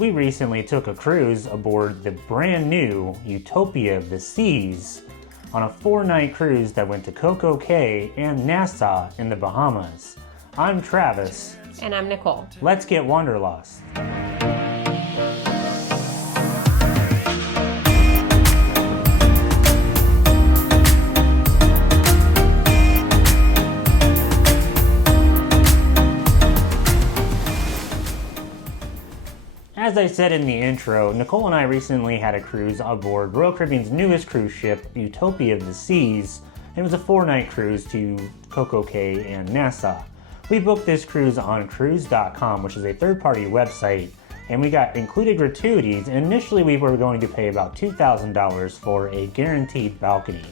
we recently took a cruise aboard the brand new Utopia of the Seas on a 4-night cruise that went to Coco Cay and Nassau in the Bahamas. I'm Travis. And I'm Nicole. Let's get wanderlost. As I said in the intro, Nicole and I recently had a cruise aboard Royal Caribbean's newest cruise ship, Utopia of the Seas. It was a 4-night cruise to Coco Cay and Nassau. We booked this cruise on cruise.com, which is a third-party website, and we got included gratuities. Initially, we were going to pay about $2,000 for a guaranteed balcony.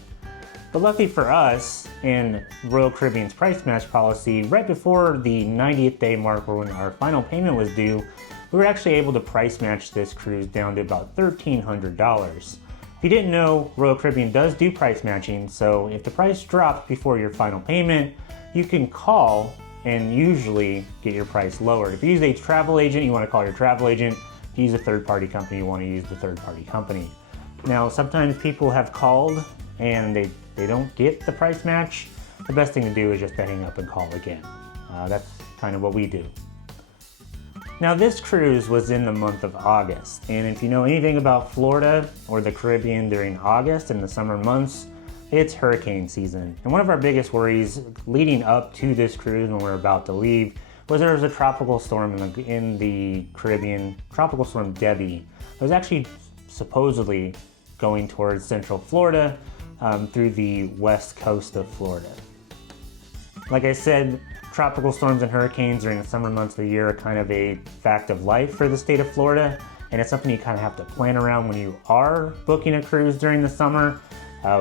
But luckily for us, in Royal Caribbean's price match policy, right before the 90th day mark when our final payment was due, we were actually able to price match this cruise down to about $1,300. If you didn't know, Royal Caribbean does do price matching, so if the price drops before your final payment, you can call and usually get your price lowered. If you use a travel agent, you want to call your travel agent. If you use a third-party company, you want to use the third-party company. Now, sometimes people have called and they don't get the price match. The best thing to do is just to hang up and call again. That's kind of what we do. Now, this cruise was in the month of August, and if you know anything about Florida or the Caribbean during August and the summer months, it's hurricane season. And one of our biggest worries leading up to this cruise when we were about to leave was there was a tropical storm in the Caribbean, Tropical Storm Debbie. It was actually supposedly going towards central Florida through the west coast of Florida. Like I said, tropical storms and hurricanes during the summer months of the year are kind of a fact of life for the state of Florida, and it's something you kind of have to plan around when you are booking a cruise during the summer.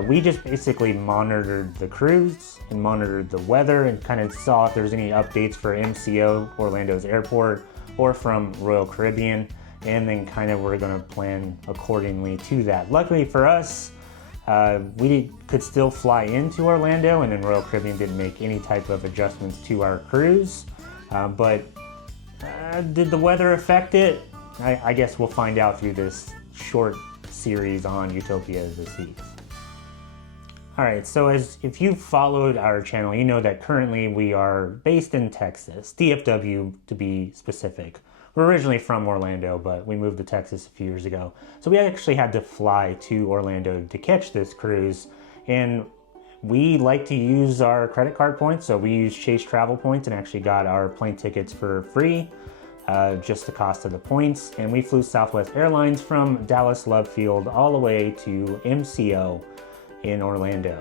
We just basically monitored the cruise and monitored the weather and kind of saw if there was any updates for MCO, Orlando's airport, or from Royal Caribbean, and then kind of we're going to plan accordingly to that. Luckily for us, we could still fly into Orlando, and then Royal Caribbean didn't make any type of adjustments to our cruise. But did the weather affect it? I guess we'll find out through this short series on Utopia of the Seas. Alright, so if you've followed our channel, you know that currently we are based in Texas, DFW to be specific. We're originally from Orlando, but we moved to Texas a few years ago. So we actually had to fly to Orlando to catch this cruise. And we like to use our credit card points. So we used Chase Travel Points and actually got our plane tickets for free, just the cost of the points. And we flew Southwest Airlines from Dallas Love Field all the way to MCO in Orlando.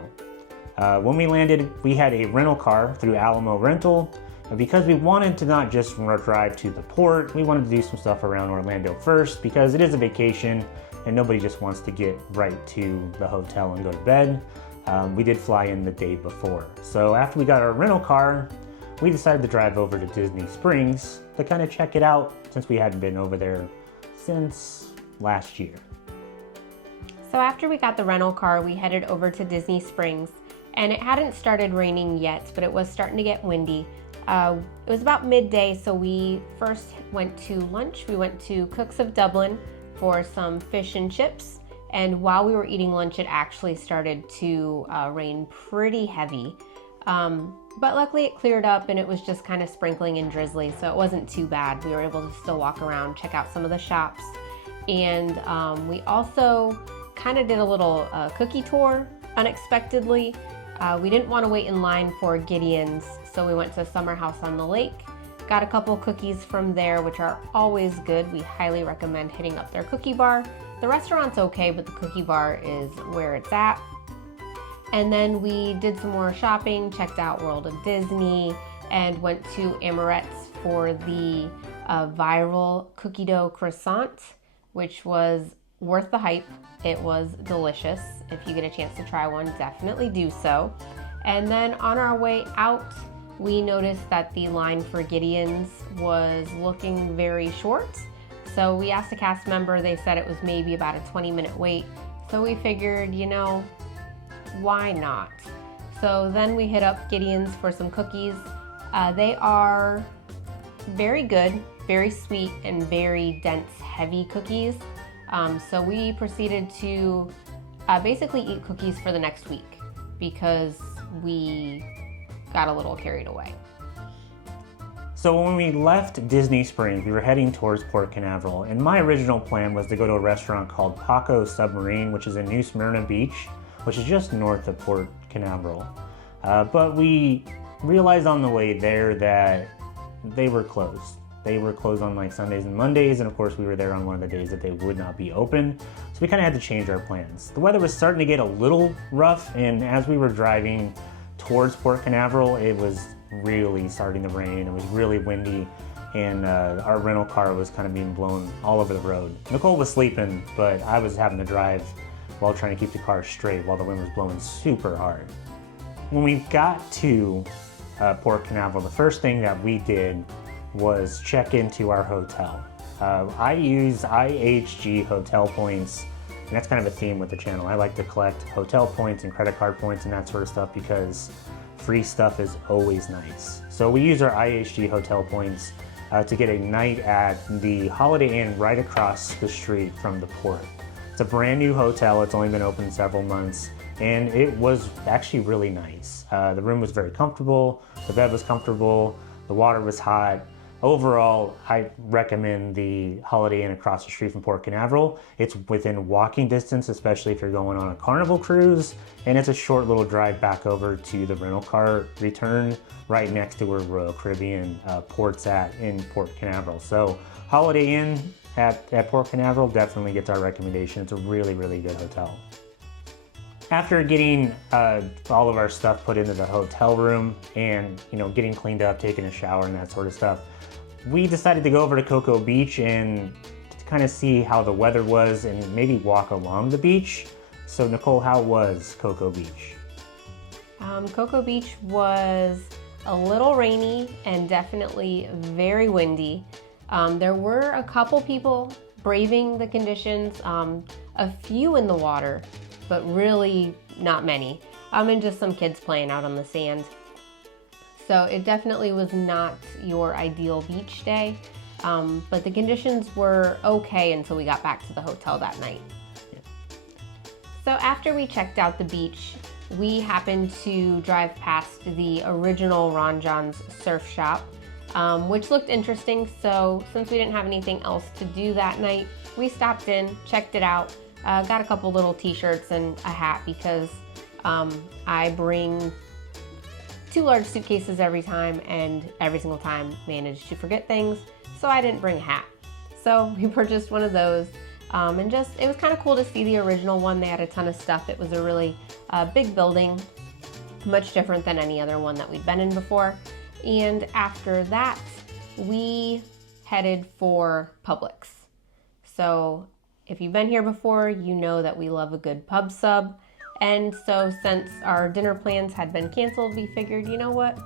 When we landed, we had a rental car through Alamo Rental. And because we wanted to not just drive to the port, we wanted to do some stuff around Orlando first because it is a vacation and nobody just wants to get right to the hotel and go to bed. We did fly in the day before. So after we got our rental car, we decided to drive over to Disney Springs to kind of check it out since we hadn't been over there since last year. So after we got the rental car, we headed over to Disney Springs, and it hadn't started raining yet, but it was starting to get windy. It was about midday, so we first went to lunch. We went to Cook's of Dublin for some fish and chips, and while we were eating lunch, it actually started to rain pretty heavy. But luckily it cleared up and it was just kind of sprinkling and drizzly, so it wasn't too bad. We were able to still walk around, check out some of the shops, and we also kind of did a little cookie tour unexpectedly. We didn't want to wait in line for Gideon's, so we went to Summer House on the Lake, got a couple cookies from there, which are always good. We highly recommend hitting up their cookie bar. The restaurant's okay, but the cookie bar is where it's at. And then we did some more shopping, checked out World of Disney, and went to Amorette's for the viral cookie dough croissant, which was worth the hype. It was delicious. If you get a chance to try one, definitely do so. And then on our way out, we noticed that the line for Gideon's was looking very short. So we asked a cast member, they said it was maybe about a 20-minute wait. So we figured, you know, why not? So then we hit up Gideon's for some cookies. They are very good. very sweet and very dense, heavy cookies. So we proceeded to basically eat cookies for the next week because we got a little carried away. So when we left Disney Springs, we were heading towards Port Canaveral, and my original plan was to go to a restaurant called Paco Submarine, which is in New Smyrna Beach, which is just north of Port Canaveral. But we realized on the way there that they were closed. They were closed on like Sundays and Mondays, and of course we were there on one of the days that they would not be open. So we kind of had to change our plans. The weather was starting to get a little rough, and as we were driving towards Port Canaveral, it was really starting to rain. It was really windy, and our rental car was kind of being blown all over the road. Nicole was sleeping, but I was having to drive while trying to keep the car straight while the wind was blowing super hard. When we got to Port Canaveral, the first thing that we did was check into our hotel. I use IHG hotel points, and that's kind of a theme with the channel. I like to collect hotel points and credit card points and that sort of stuff because free stuff is always nice. So we use our IHG hotel points to get a night at the Holiday Inn right across the street from the port. It's a brand new hotel. It's only been open several months, and it was actually really nice. The room was very comfortable, the bed was comfortable, the water was hot. Overall, I recommend the Holiday Inn across the street from Port Canaveral. It's within walking distance, especially if you're going on a Carnival cruise, and it's a short little drive back over to the rental car return right next to where Royal Caribbean port's at in Port Canaveral. So Holiday Inn at Port Canaveral definitely gets our recommendation. It's a really, really good hotel. After getting all of our stuff put into the hotel room and getting cleaned up, taking a shower and that sort of stuff, we decided to go over to Cocoa Beach and to kind of see how the weather was and maybe walk along the beach. So Nicole, how was Cocoa Beach? Cocoa Beach was a little rainy and definitely very windy. There were a couple people braving the conditions, a few in the water, but really not many, and just some kids playing out on the sand. So it definitely was not your ideal beach day, but the conditions were okay until we got back to the hotel that night. Yeah. So after we checked out the beach, we happened to drive past the original Ron John's surf shop, which looked interesting. So since we didn't have anything else to do that night, we stopped in, checked it out, got a couple little t-shirts and a hat because I bring 2 large suitcases every time, and every single time manage to forget things, so I didn't bring a hat. So we purchased one of those, and it was kind of cool to see the original one. They had a ton of stuff. It was a really big building, much different than any other one that we'd been in before. And after that, we headed for Publix. So if you've been here before, you know that we love a good pub sub. And so since our dinner plans had been canceled, we figured, you know what,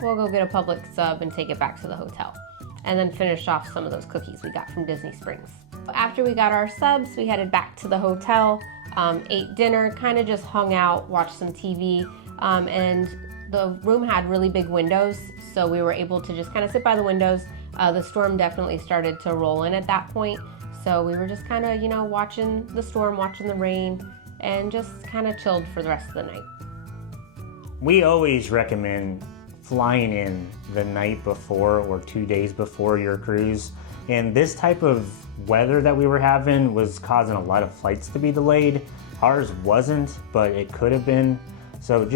we'll go get a Publix sub and take it back to the hotel, and then finish off some of those cookies we got from Disney Springs. After we got our subs, we headed back to the hotel, ate dinner, kind of just hung out, watched some TV, and the room had really big windows, so we were able to just kind of sit by the windows. The storm definitely started to roll in at that point, so we were just kind of, watching the storm, watching the rain, and just kind of chilled for the rest of the night. We always recommend flying in the night before or 2 days before your cruise. And this type of weather that we were having was causing a lot of flights to be delayed. Ours wasn't, but it could have been. So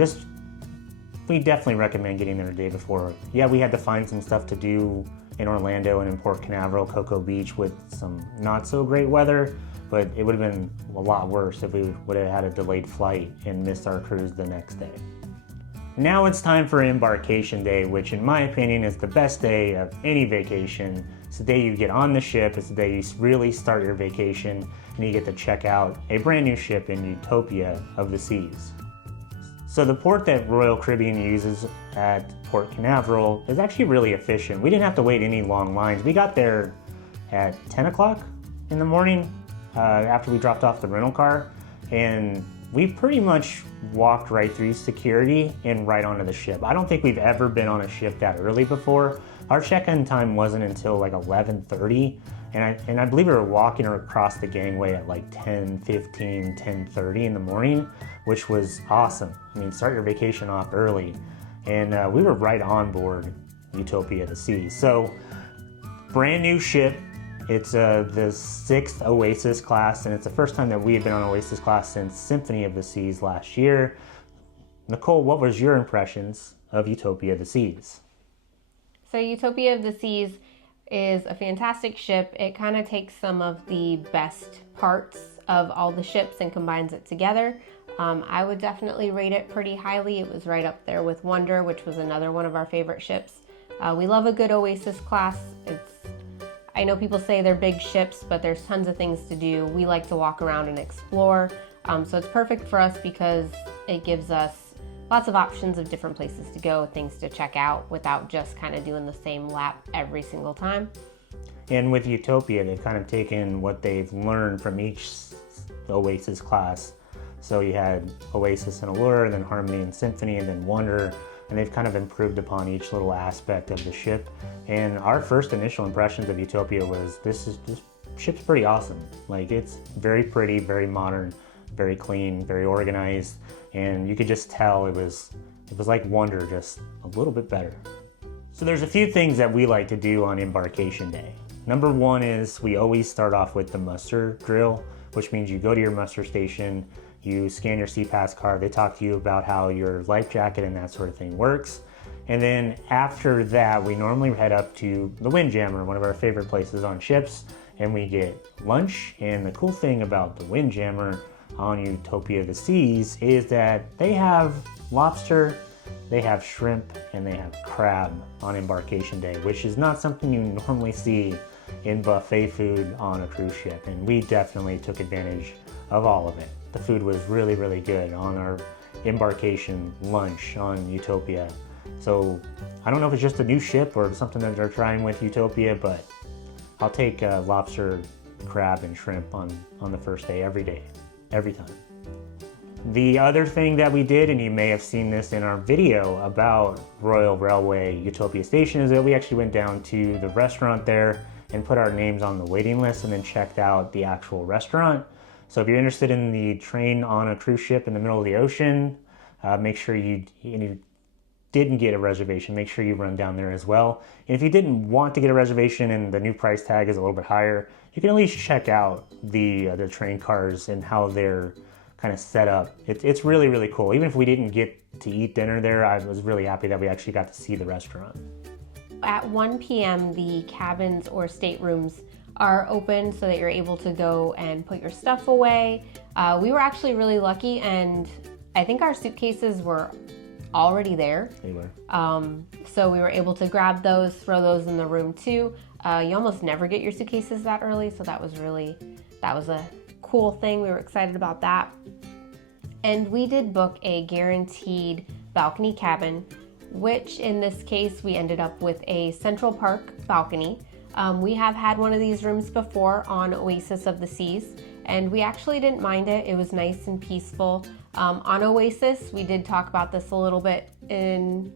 we definitely recommend getting there the day before. Yeah, we had to find some stuff to do in Orlando and in Port Canaveral, Cocoa Beach with some not so great weather, but it would have been a lot worse if we would have had a delayed flight and missed our cruise the next day. Now it's time for Embarkation Day, which in my opinion is the best day of any vacation. It's the day you get on the ship, it's the day you really start your vacation, and you get to check out a brand new ship in Utopia of the seas. So the port that Royal Caribbean uses at Port Canaveral is actually really efficient. We didn't have to wait any long lines. We got there at 10 o'clock in the morning after we dropped off the rental car, and we pretty much walked right through security and right onto the ship. I don't think we've ever been on a ship that early before. Our check-in time wasn't until like 11:30, and I believe we were walking across the gangway at like 10:15, 10:30 in the morning, which was awesome. I mean, start your vacation off early, and we were right on board Utopia of the Seas. So, brand new ship. It's the 6th Oasis class, and it's the first time that we have been on Oasis class since Symphony of the Seas last year. Nicole, what was your impressions of Utopia of the Seas? So Utopia of the Seas is a fantastic ship. It kind of takes some of the best parts of all the ships and combines it together. I would definitely rate it pretty highly. It was right up there with Wonder, which was another one of our favorite ships. We love a good Oasis class. I know people say they're big ships, but there's tons of things to do. We like to walk around and explore. So it's perfect for us because it gives us lots of options of different places to go, things to check out without just kind of doing the same lap every single time. And with Utopia, they've kind of taken what they've learned from each Oasis class. So you had Oasis and Allure, and then Harmony and Symphony, and then Wonder, and they've kind of improved upon each little aspect of the ship. And our first initial impressions of Utopia was this ship's pretty awesome. Like, it's very pretty, very modern, very clean, very organized, and you could just tell it was like Wonder, just a little bit better. So there's a few things that we like to do on Embarkation Day. Number one is we always start off with the muster drill, which means you go to your muster station, you scan your CPAS card, they talk to you about how your life jacket and that sort of thing works. And then after that, we normally head up to the Windjammer, one of our favorite places on ships, and we get lunch. And the cool thing about the Windjammer on Utopia of the Seas is that they have lobster, they have shrimp, and they have crab on Embarkation Day, which is not something you normally see in buffet food on a cruise ship. And we definitely took advantage of all of it. The food was really, really good on our embarkation lunch on Utopia. So I don't know if it's just a new ship or something that they're trying with Utopia, but I'll take lobster, crab, and shrimp on the first day, every time. The other thing that we did, and you may have seen this in our video about Royal Railway Utopia Station, is that we actually went down to the restaurant there and put our names on the waiting list and then checked out the actual restaurant. So if you're interested in the train on a cruise ship in the middle of the ocean, make sure you didn't get a reservation, make sure you run down there as well. And if you didn't want to get a reservation and the new price tag is a little bit higher, you can at least check out the train cars and how they're kind of set up. It's really, really cool. Even if we didn't get to eat dinner there, I was really happy that we actually got to see the restaurant. At 1 p.m., the cabins or staterooms are open so that you're able to go and put your stuff away. We were actually really lucky, and I think our suitcases were already there. They were. So we were able to grab those, throw those in the room too. You almost never get your suitcases that early, so that was a cool thing. We were excited about that. And we did book a guaranteed balcony cabin, which in this case we ended up with a Central Park balcony. We have had one of these rooms before on Oasis of the Seas, and we actually didn't mind it. It was nice and peaceful. On Oasis, we did talk about this a little bit in,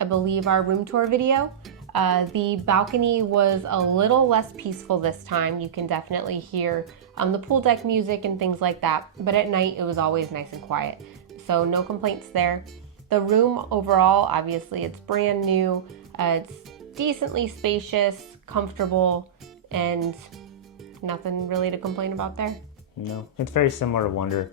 I believe, our room tour video. The balcony was a little less peaceful this time. You can definitely hear the pool deck music and things like that, but at night it was always nice and quiet. So no complaints there. The room overall, obviously it's brand new. It's decently spacious, comfortable, and nothing really to complain about there. No, it's very similar to Wonder.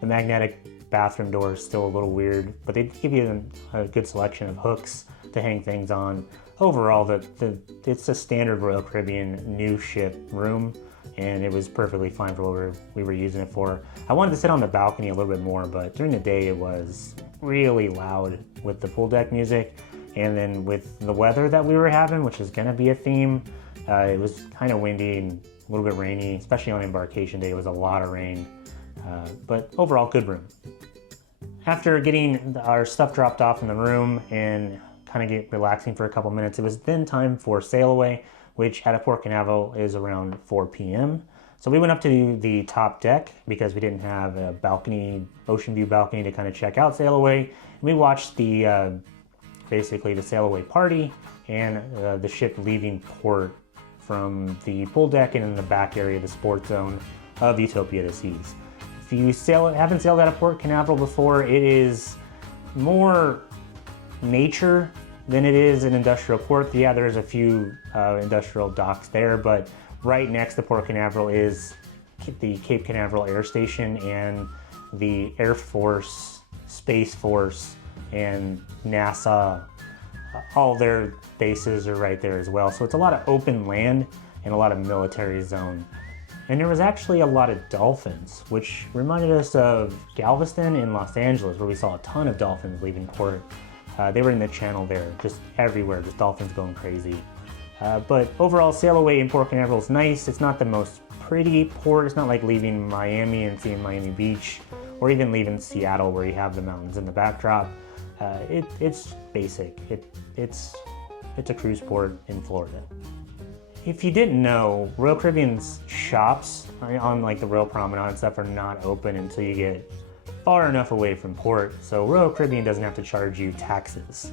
The magnetic bathroom door is still a little weird, but they give you a good selection of hooks to hang things on. Overall, it's a standard Royal Caribbean new ship room, and it was perfectly fine for what we were using it for. I wanted to sit on the balcony a little bit more, but during the day it was really loud with the pool deck music, and then with the weather that we were having, which is going to be a theme, it was kind of windy and a little bit rainy, especially on Embarkation Day. It was a lot of rain, but overall good room. After getting our stuff dropped off in the room and kind of relaxing for a couple minutes, it was then time for sail away, which at Cape Canaveral is around 4 p.m. So we went up to the top deck because we didn't have a balcony, ocean view balcony to kind of check out sail away. And we watched the basically the sail away party and the ship leaving port from the pool deck and in the back area of the sports zone of Utopia of the Seas. If you haven't sailed out of Port Canaveral before, it is more nature than it is an industrial port. Yeah, there's a few industrial docks there, but right next to Port Canaveral is the Cape Canaveral Air Station and the Air Force, Space Force, and NASA. All their bases are right there as well. So it's a lot of open land and a lot of military zone. And there was actually a lot of dolphins, which reminded us of Galveston and Los Angeles, where we saw a ton of dolphins leaving port. They were in the channel there, just everywhere, just dolphins going crazy. But overall, sail away in Port Canaveral is nice. It's not the most pretty port. It's not like leaving Miami and seeing Miami Beach, or even leaving Seattle where you have the mountains in the backdrop. It's basic. It's a cruise port in Florida. If you didn't know, Royal Caribbean's shops on like the Royal Promenade and stuff are not open until you get far enough away from port. So Royal Caribbean doesn't have to charge you taxes,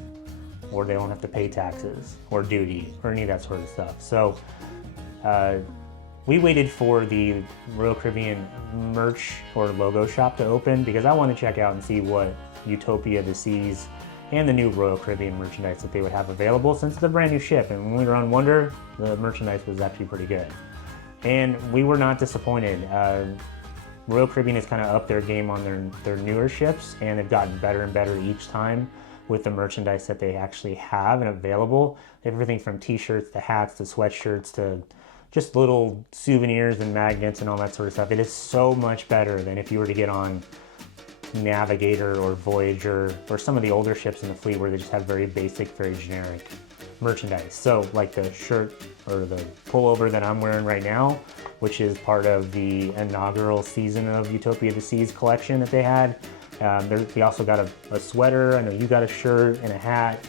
or they don't have to pay taxes or duty or any of that sort of stuff. So we waited for the Royal Caribbean merch or logo shop to open because I want to check out and see what Utopia of the Seas and the new Royal Caribbean merchandise that they would have available, since it's a brand new ship. And when we were on Wonder, the merchandise was actually pretty good. And we were not disappointed. Royal Caribbean has kind of upped their game on their newer ships, and they've gotten better and better each time with the merchandise that they actually have and available. Everything from t-shirts to hats to sweatshirts to just little souvenirs and magnets and all that sort of stuff. It is so much better than if you were to get on Navigator or Voyager or some of the older ships in the fleet where they just have very basic, very generic merchandise. So like the shirt or the pullover that I'm wearing right now, which is part of the inaugural season of Utopia of the Seas collection that they had. We also got a sweater. I know you got a shirt and a hat.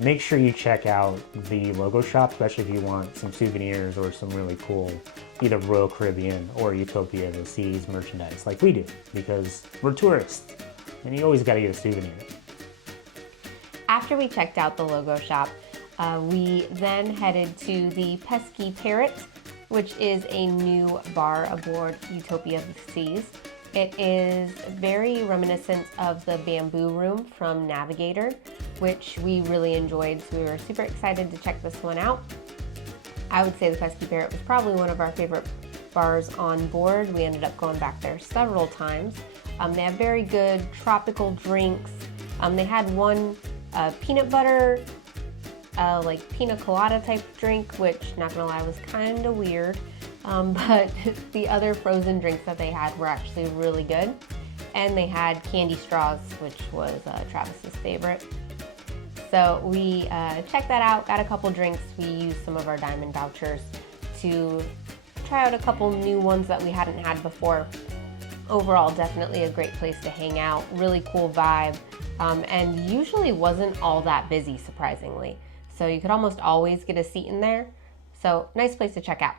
Make sure you check out the logo shop, especially if you want some souvenirs or some really cool either Royal Caribbean or Utopia of the Seas merchandise like we do, because we're tourists and you always got to get a souvenir. After we checked out the logo shop, we then headed to the Pesky Parrot, which is a new bar aboard Utopia of the Seas. It is very reminiscent of the Bamboo Room from Navigator, which we really enjoyed, so we were super excited to check this one out. I would say the Pesky Parrot was probably one of our favorite bars on board. We ended up going back there several times. They have very good tropical drinks. They had one peanut butter, like pina colada type drink, which, not gonna lie, was kind of weird. But the other frozen drinks that they had were actually really good. And they had candy straws, which was Travis's favorite. So we checked that out, got a couple drinks. We used some of our diamond vouchers to try out a couple new ones that we hadn't had before. Overall, definitely a great place to hang out, really cool vibe, and usually wasn't all that busy, surprisingly. So you could almost always get a seat in there. So nice place to check out.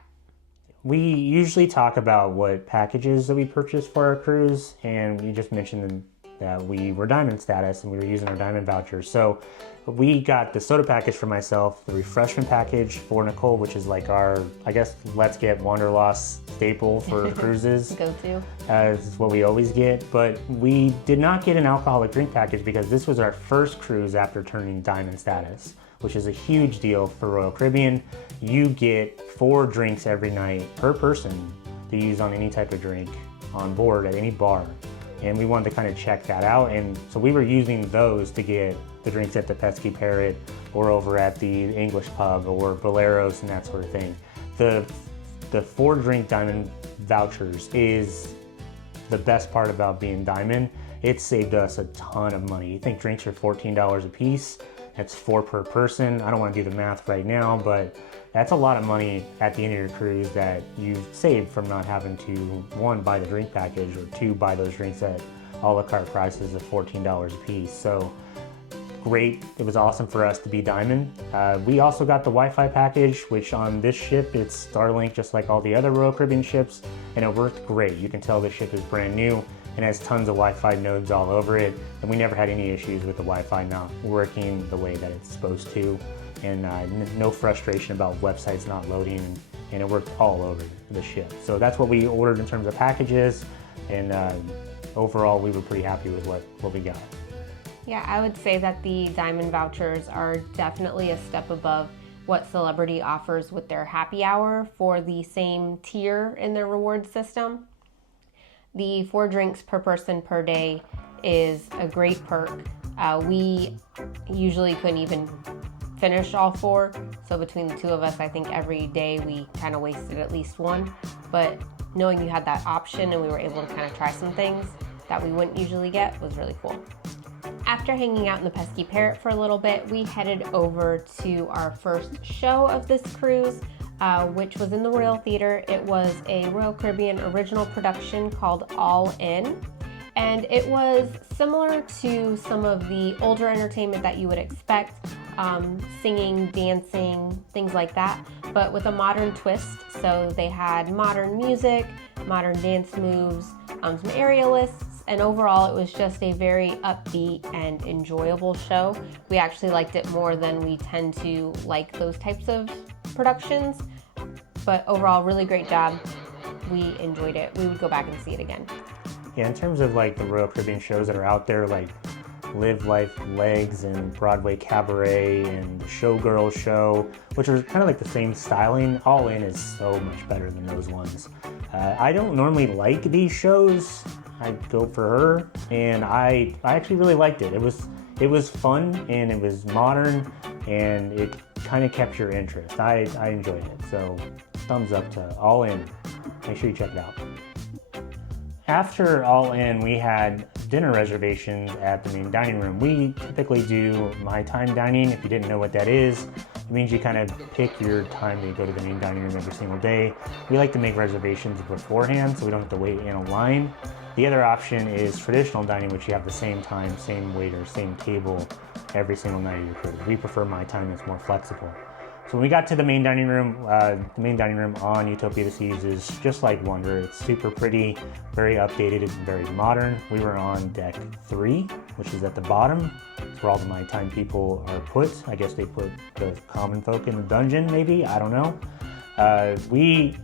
We usually talk about what packages that we purchased for our cruise, and we just mentioned that we were diamond status and we were using our diamond vouchers. So we got the soda package for myself, the refreshment package for Nicole, which is like our, I guess, Let's Get Wanderlust staple for cruises. Go-to. This is what we always get, but we did not get an alcoholic drink package because this was our first cruise after turning diamond status, which is a huge deal for Royal Caribbean. You get 4 drinks every night per person to use on any type of drink on board at any bar. And we wanted to kind of check that out. And so we were using those to get the drinks at the Pesky Parrot or over at the English pub or Boleros and that sort of thing. The 4 drink diamond vouchers is the best part about being diamond. It saved us a ton of money. You think drinks are $14 a piece? That's 4 per person. I don't want to do the math right now, but that's a lot of money at the end of your cruise that you've saved from not having to, 1, buy the drink package, or 2, buy those drinks at a la carte prices of $14 a piece. So great. It was awesome for us to be diamond. We also got the Wi-Fi package, which on this ship, it's Starlink just like all the other Royal Caribbean ships, and it worked great. You can tell this ship is brand new. and has tons of Wi-Fi nodes all over it, and we never had any issues with the Wi-Fi not working the way that it's supposed to, and no frustration about websites not loading, and it worked all over the ship. So that's what we ordered in terms of packages, and overall we were pretty happy with what we got. Yeah, I would say that the Diamond vouchers are definitely a step above what Celebrity offers with their happy hour for the same tier in their reward system. The 4 drinks per person per day is a great perk. We usually couldn't even finish all 4, so between the 2 of us, I think every day we kind of wasted at least 1, but knowing you had that option and we were able to kind of try some things that we wouldn't usually get was really cool. After hanging out in the Pesky Parrot for a little bit, we headed over to our first show of this cruise, which was in the Royal Theater. It was a Royal Caribbean original production called All In, and it was similar to some of the older entertainment that you would expect, singing, dancing, things like that, but with a modern twist. So they had modern music, modern dance moves, some aerialists, and overall it was just a very upbeat and enjoyable show. We actually liked it more than we tend to like those types of productions, but overall really great job. We enjoyed it. We would go back and see it again. Yeah, in terms of like the Royal Caribbean shows that are out there, like Live Life Legs and Broadway Cabaret and the Showgirl Show, which are kind of like the same styling, All In is so much better than those ones. I don't normally like these shows. I go for her, and I actually really liked it. It was fun, and it was modern, and it kind of kept your interest. I enjoyed it, so thumbs up to All In. Make sure you check it out. After All In, we had dinner reservations at the main dining room. We typically do my time dining. If you didn't know what that is, it means you kind of pick your time to go to the main dining room every single day. We like to make reservations beforehand so we don't have to wait in a line. The other option is traditional dining, which you have the same time, same waiter, same table every single night of your cruise. We prefer my time, it's more flexible. So when we got to the main dining room on Utopia of the Seas is just like Wonder. It's super pretty, very updated, and very modern. We were on deck 3, which is at the bottom. It's where all the My Time people are put. I guess they put the common folk in the dungeon, maybe, I don't know. We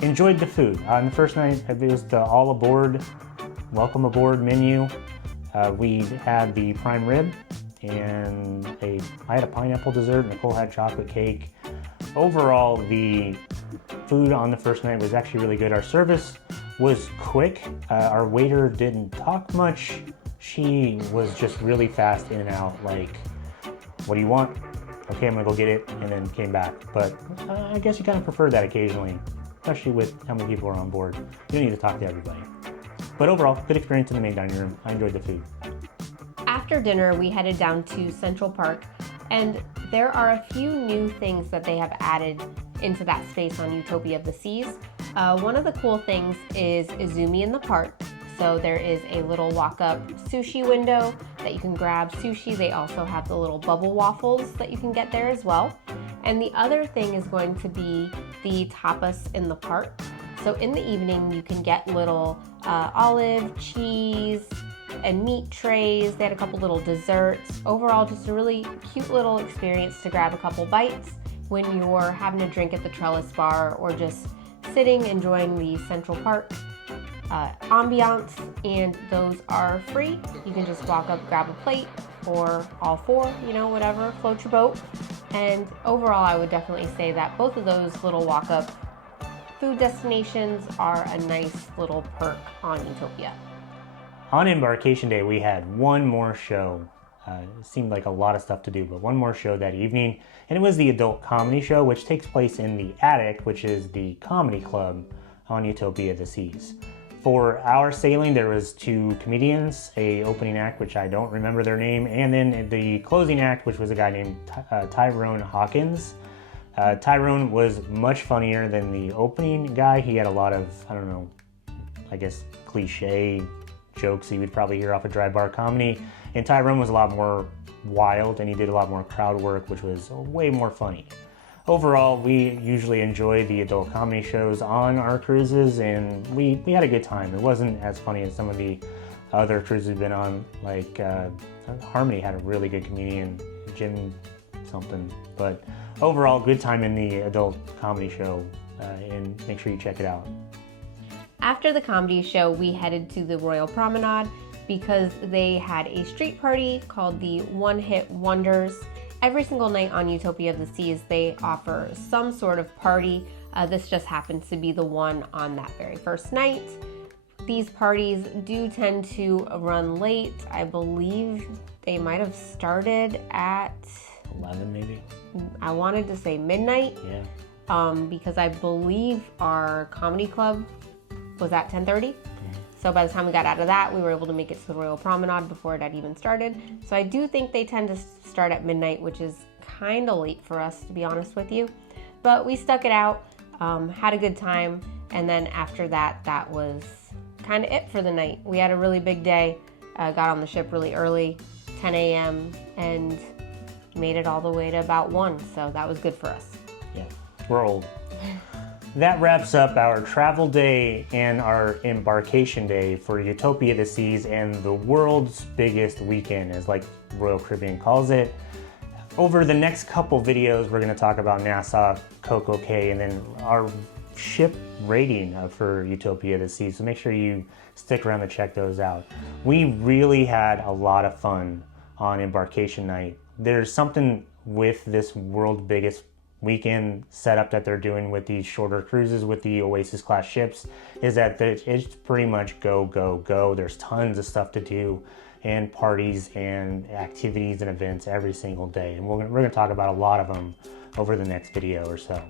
enjoyed the food. On the first night, it was the all aboard, welcome aboard menu. We had the prime rib, and I had a pineapple dessert, Nicole had chocolate cake. Overall, the food on the first night was actually really good. Our service was quick. Our waiter didn't talk much. She was just really fast in and out, like, what do you want? Okay, I'm gonna go get it, and then came back. But I guess you kind of prefer that occasionally, especially with how many people are on board. You don't need to talk to everybody. But overall, good experience in the main dining room. I enjoyed the food. After dinner, we headed down to Central Park, and there are a few new things that they have added into that space on Utopia of the Seas. One of the cool things is Izumi in the park. So there is a little walk-up sushi window that you can grab sushi. They also have the little bubble waffles that you can get there as well. And the other thing is going to be the tapas in the park. So in the evening, you can get little olive, cheese, and meat trays. They had a couple little desserts. Overall, just a really cute little experience to grab a couple bites when you're having a drink at the Trellis Bar or just sitting enjoying the Central Park ambiance, and those are free. You can just walk up, grab a plate, or all 4, you know, whatever, float your boat. And overall, I would definitely say that both of those little walk-up food destinations are a nice little perk on Utopia. On Embarkation Day, we had one more show. It seemed like a lot of stuff to do, but one more show that evening, and it was the adult comedy show, which takes place in the Attic, which is the comedy club on Utopia of the Seas. For our sailing, there was 2 comedians, a opening act, which I don't remember their name, and then the closing act, which was a guy named Tyrone Hawkins. Tyrone was much funnier than the opening guy. He had a lot of, I don't know, I guess cliche jokes you would probably hear off a dry bar comedy. And Tyrone was a lot more wild, and he did a lot more crowd work, which was way more funny. overall, we usually enjoy the adult comedy shows on our cruises, and we had a good time. It wasn't as funny as some of the other cruises we've been on, like Harmony had a really good comedian, Jim something. But overall, good time in the adult comedy show, and make sure you check it out. After the comedy show, we headed to the Royal Promenade because they had a street party called the One Hit Wonders. Every single night on Utopia of the Seas, they offer some sort of party. This just happens to be the one on that very first night. These parties do tend to run late. I believe they might have started at 11 maybe? I wanted to say midnight. Yeah. Because I believe our comedy club was at 10:30. So by the time we got out of that, we were able to make it to the Royal Promenade before it had even started. So I do think they tend to start at midnight, which is kind of late for us, to be honest with you. But we stuck it out, had a good time, and then after that, that was kind of it for the night. We had a really big day, got on the ship really early, 10 a.m., and made it all the way to about 1, so that was good for us. Yeah, we're old. That wraps up our travel day and our embarkation day for Utopia of the Seas and the world's biggest weekend, as like Royal Caribbean calls it. Over the next couple videos, we're going to talk about Nassau, Coco Cay, and then our ship rating for Utopia of the Seas. So make sure you stick around to check those out. We really had a lot of fun on embarkation night. There's something with this world's biggest weekend setup that they're doing with these shorter cruises with the Oasis class ships, is that it's pretty much go, go, go. There's tons of stuff to do and parties and activities and events every single day. And we're gonna talk about a lot of them over the next video or so.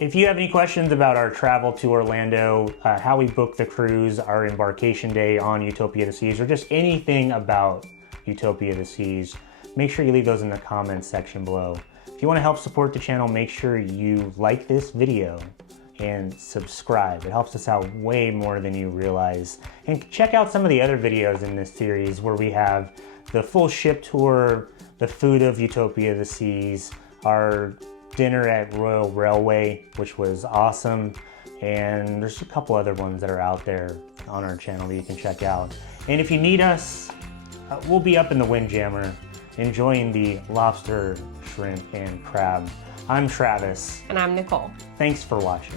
If you have any questions about our travel to Orlando, how we booked the cruise, our embarkation day on Utopia of the Seas, or just anything about Utopia of the Seas, make sure you leave those in the comments section below. If you want to help support the channel, make sure you like this video and subscribe. It helps us out way more than you realize. And check out some of the other videos in this series where we have the full ship tour, the food of Utopia of the Seas, our dinner at Royal Railway, which was awesome, and there's a couple other ones that are out there on our channel that you can check out. And if you need us, we'll be up in the Windjammer enjoying the lobster, shrimp, and crab. I'm Travis. And I'm Nicole. Thanks for watching.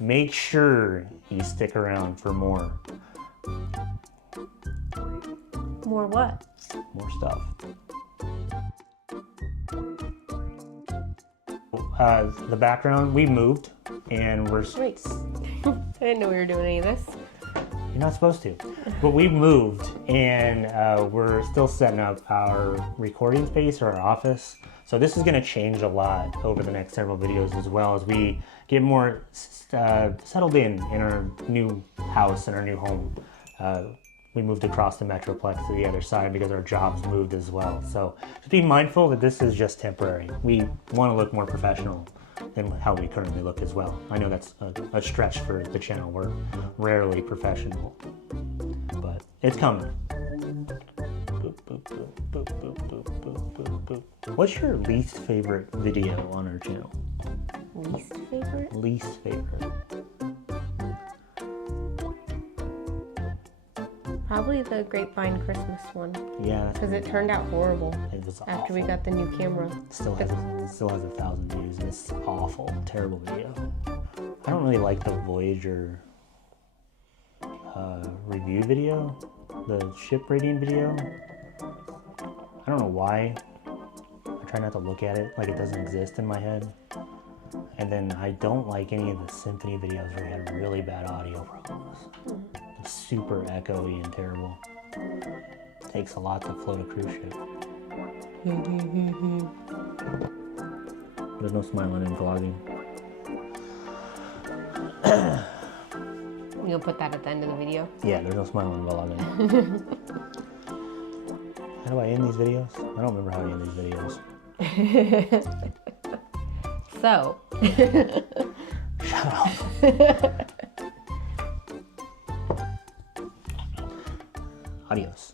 Make sure you stick around for more. More what? More stuff. The background, we moved and we're... Wait, I didn't know we were doing any of this. You're not supposed to. But we moved and we're still setting up our recording space or our office. So this is going to change a lot over the next several videos, as well as we get more settled in our new house and our new home. We moved across the Metroplex to the other side because our jobs moved as well. So just be mindful that this is just temporary. We want to look more professional than how we currently look as well. I know that's a stretch for the channel. We're rarely professional, but it's coming. Boop, boop, boop, boop, boop, boop, boop, boop, boop. What's your least favorite video on our channel? Least favorite? Least favorite. Probably the Grapevine Christmas one. Yeah. Because it turned out horrible. It was awful. After we got the new camera. It still has 1,000 views. It's awful, terrible video. I don't really like the Voyager review video, the ship rating video. I don't know why. I try not to look at it like it doesn't exist in my head. And then I don't like any of the symphony videos where we had really bad audio problems. It's super echoey and terrible. Takes a lot to float a cruise ship. There's no smiling in vlogging. You'll put that at the end of the video? Yeah, there's no smiling in vlogging. How do I end these videos? I don't remember how to end these videos. So. Shut up. Adios.